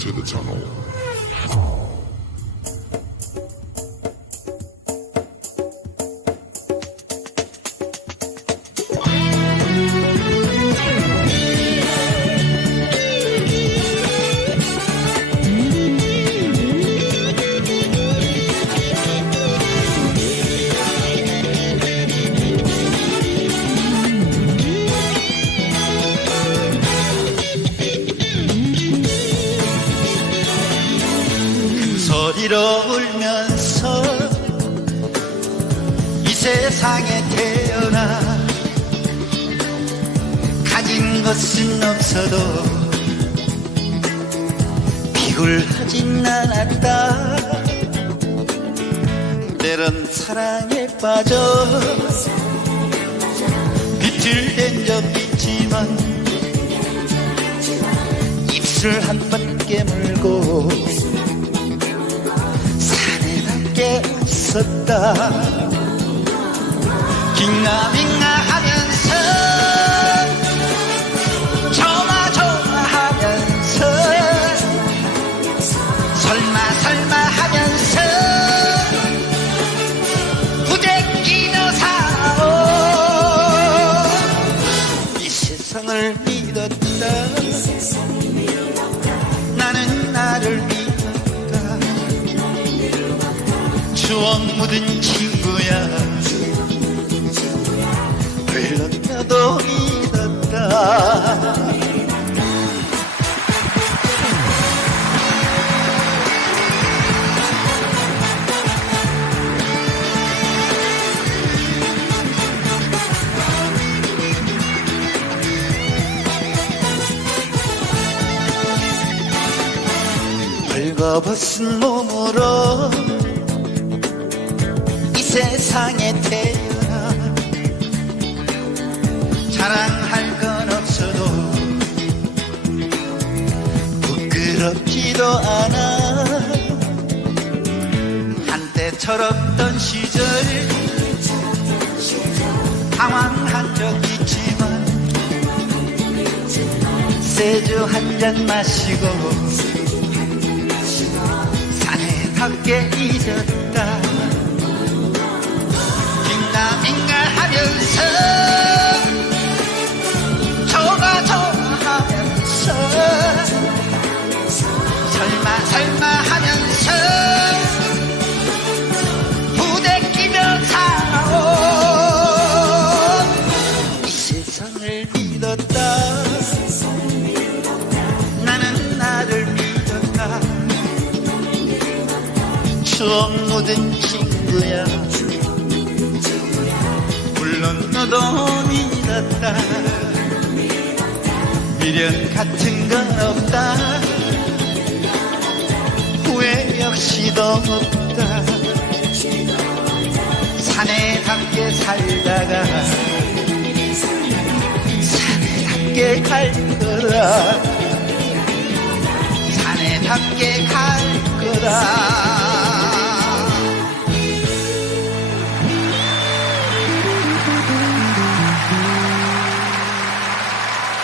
to the tunnel. 소리로 울면서 이 세상에 태어나 가진 것은 없어도 비굴하진 않았다. 때론 사랑에 빠져 비틀댄 적 있지만 입술 한번 웃었다. 긴가민가 하면서 추억 묻은 친구야. 불렀나도 믿었다. 벌거벗은 몸으로 이 세상에 태어나 자랑할 건 없어도 부끄럽지도 않아. 한때 철없던 시절 당황한 적 있지만 세주 한 잔 마시고 사내답게 잊었다 하면서 설마 설마 하면서 부대끼며 살아온 이 세상을 믿었다. 나는 나를 믿었다. 추억 묻은 친구야 물론 너도 믿었다. 미련 같은 건 없다. 후회 역시도 없다. 사내답게 살다가 사내답게 갈 거다 사내답게 갈 거다